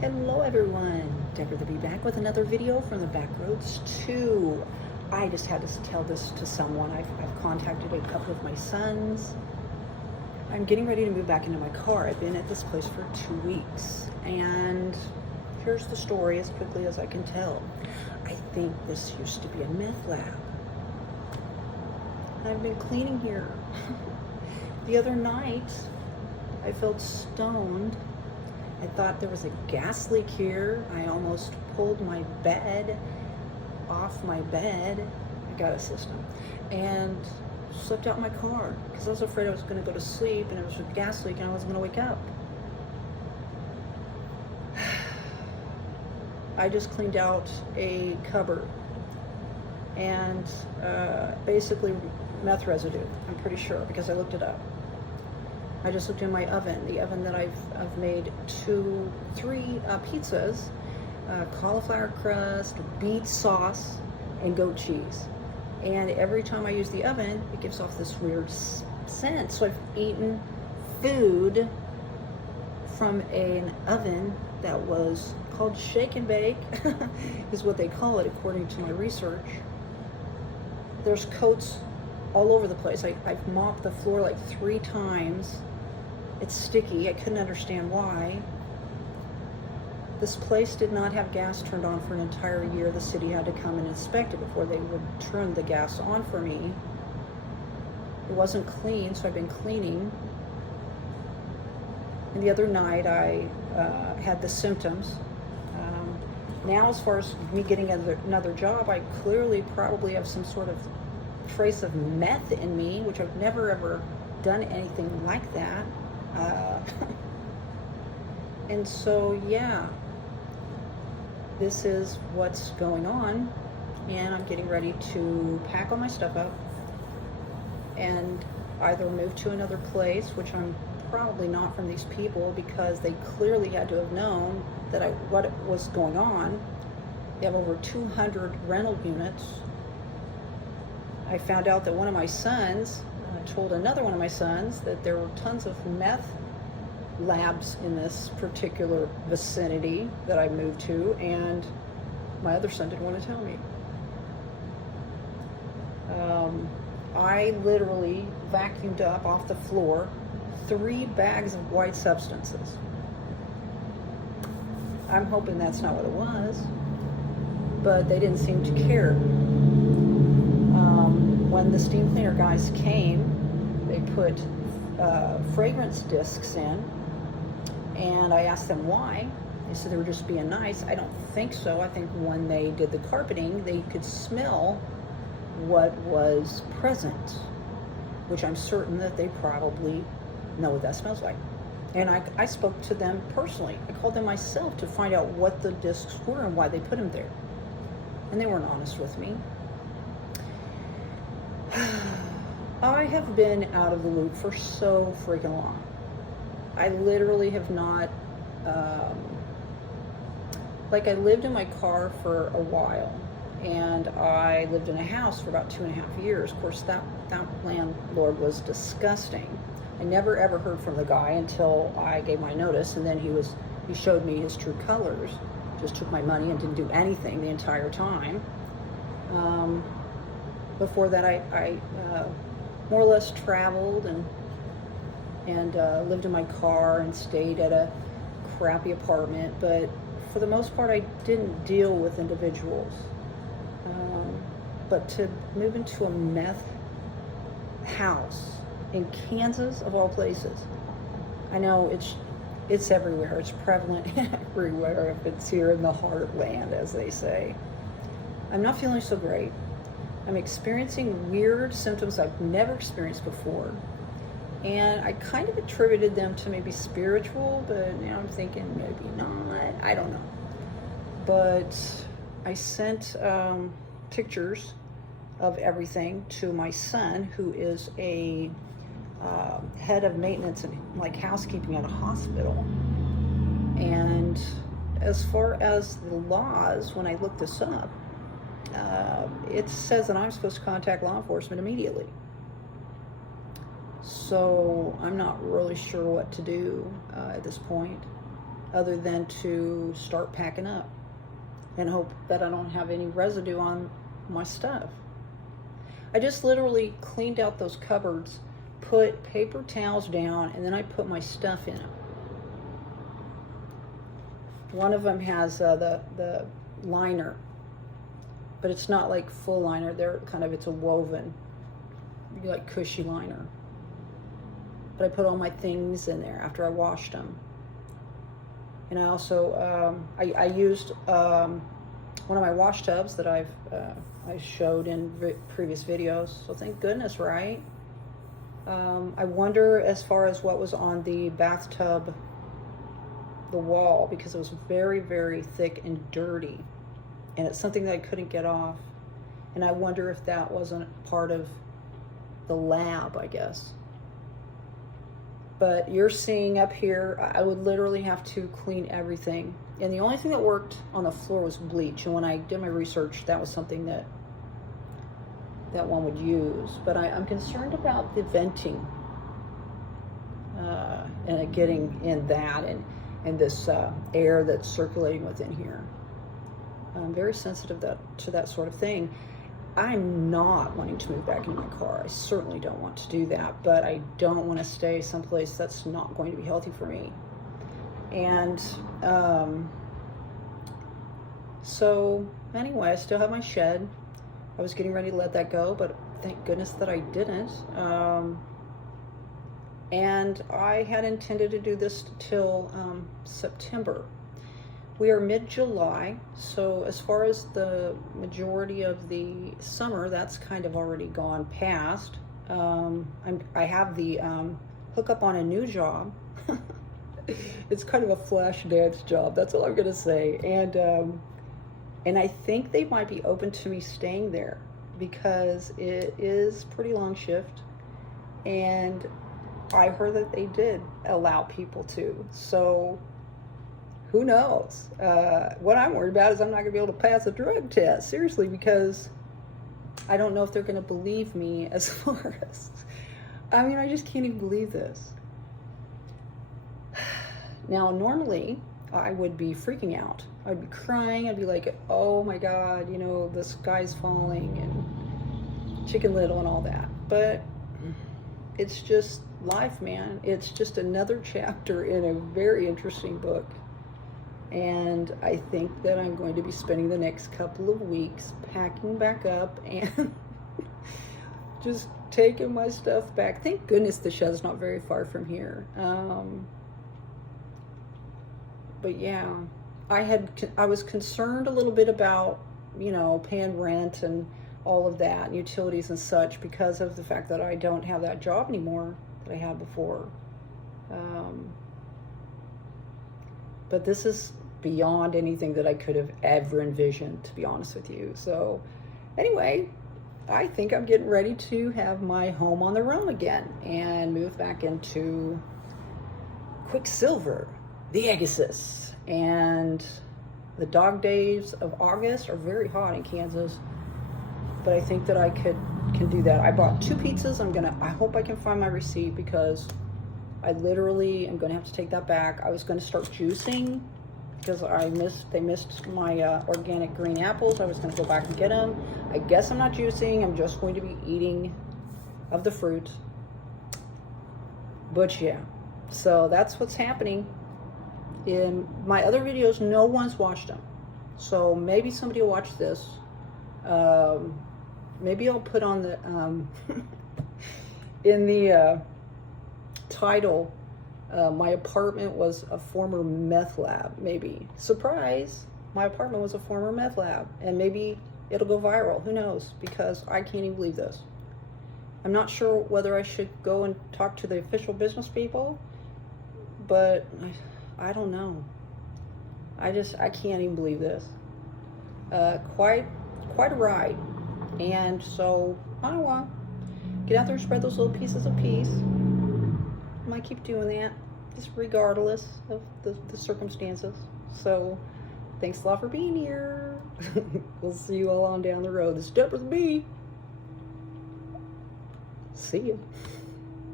Hello everyone, Deborah to be back with another video from the Backroads 2. I just had to tell this to someone. I've contacted a couple of my sons. I'm getting ready to move back into my car. I've been at this place for 2 weeks, and here's the story as quickly as I can tell. I think this used to be a meth lab. I've been cleaning here. The other night, I felt stoned. I thought there was a gas leak here. I almost pulled my bed off my bed. I got a system. And slipped out in my car because I was afraid I was going to go to sleep and it was a gas leak and I wasn't going to wake up. I just cleaned out a cupboard and basically meth residue, I'm pretty sure, because I looked it up. I just looked in my oven, the oven that I've made 3 pizzas, cauliflower crust, beet sauce, and goat cheese. And every time I use the oven, it gives off this weird scent. So I've eaten food from an oven that was called shake and bake, is what they call it according to my research. There's coats all over the place. I've mopped the floor like 3 times. It's sticky. I couldn't understand why. This place did not have gas turned on for an entire year. The city had to come and inspect it before they would turn the gas on for me. It wasn't clean, so I've been cleaning. And the other night I had the symptoms. Now, as far as me getting another job, I clearly probably have some sort of trace of meth in me, which I've never ever done anything like that. And so, yeah, this is what's going on, and I'm getting ready to pack all my stuff up and either move to another place, which I'm probably not from these people because they clearly had to have known that what was going on. They have over 200 rental units. I found out that one of my sons told another one of my sons that there were tons of meth labs in this particular vicinity that I moved to, and my other son didn't want to tell me. I literally vacuumed up off the floor 3 bags of white substances. I'm hoping that's not what it was, but they didn't seem to care. When the steam cleaner guys came, they put fragrance discs in, and I asked them why. They said they were just being nice. I don't think so. I think when they did the carpeting, they could smell what was present, which I'm certain that they probably know what that smells like. And I spoke to them personally. I called them myself to find out what the discs were and why they put them there. And they weren't honest with me. I have been out of the loop for so freaking long. I literally have not, I lived in my car for a while, and I lived in a house for about 2.5 years. Of course, that landlord was disgusting. I never ever heard from the guy until I gave my notice, and then he showed me his true colors. Just took my money and didn't do anything the entire time. Before that, I more or less traveled and lived in my car and stayed at a crappy apartment, but for the most part I didn't deal with individuals. But to move into a meth house in Kansas, of all places, I know it's everywhere, it's prevalent everywhere if it's here in the heartland, as they say. I'm not feeling so great. I'm experiencing weird symptoms I've never experienced before. And I kind of attributed them to maybe spiritual, but now I'm thinking maybe not. I don't know. But I sent pictures of everything to my son, who is a head of maintenance and housekeeping at a hospital. And as far as the laws, when I looked this up, it says that I'm supposed to contact law enforcement immediately. So I'm not really sure what to do at this point. other than to start packing up and hope that I don't have any residue on my stuff. I just literally cleaned out those cupboards, put paper towels down, and then I put my stuff in them. One of them has the liner, but it's not like full liner. They're kind of, it's a woven, like cushy liner. But I put all my things in there after I washed them. And I also, I used one of my wash tubs that I showed in previous videos. So thank goodness, right? I wonder as far as what was on the bathtub, the wall, because it was very, very thick and dirty. And it's something that I couldn't get off. And I wonder if that wasn't part of the lab, I guess. But you're seeing up here, I would literally have to clean everything. And the only thing that worked on the floor was bleach. And when I did my research, that was something that one would use. But I'm concerned about the venting and getting in that and this air that's circulating within here. I'm very sensitive to that sort of thing. I'm not wanting to move back into my car. I certainly don't want to do that, but I don't want to stay someplace that's not going to be healthy for me. And so anyway, I still have my shed. I was getting ready to let that go, but thank goodness that I didn't. And I had intended to do this till September. We are mid-July, so as far as the majority of the summer, that's kind of already gone past. I have the hookup on a new job. It's kind of a flash dance job, that's all I'm gonna say. And I think they might be open to me staying there because it is pretty long shift, and I heard that they did allow people to. So who knows? What I'm worried about is I'm not gonna be able to pass a drug test, seriously, because I don't know if they're gonna believe me as far as, I mean, I just can't even believe this. Now, normally I would be freaking out. I'd be crying. I'd be like, oh my God, you know, the sky's falling and Chicken Little and all that. But it's just life, man. It's just another chapter in a very interesting book. And I think that I'm going to be spending the next couple of weeks packing back up and just taking my stuff back. Thank goodness the shed's not very far from here. But yeah, I was concerned a little bit about, you know, paying rent and all of that, and utilities and such, because of the fact that I don't have that job anymore that I had before. But this is beyond anything that I could have ever envisioned, to be honest with you. So anyway, I think I'm getting ready to have my home on the roam again and move back into Quicksilver, the Agassiz. And the dog days of August are very hot in Kansas, but I think that I can do that. I bought 2 pizzas. I hope I can find my receipt, because I literally am gonna have to take that back. I was gonna start juicing because they missed my organic green apples. I was gonna go back and get them. I guess I'm not juicing. I'm just going to be eating of the fruit. But yeah, so that's what's happening. In my other videos, no one's watched them. So maybe somebody will watch this. Maybe I'll put on the, in the title, my apartment was a former meth lab, maybe. Surprise, my apartment was a former meth lab. And maybe it'll go viral, who knows? Because I can't even believe this. I'm not sure whether I should go and talk to the official business people, but I don't know. I can't even believe this. Quite a ride. And so, I don't know. Get out there and spread those little pieces of peace. I might keep doing that, just regardless of the circumstances. So, thanks a lot for being here. We'll see you all on down the road. This is Deborah with me. See you.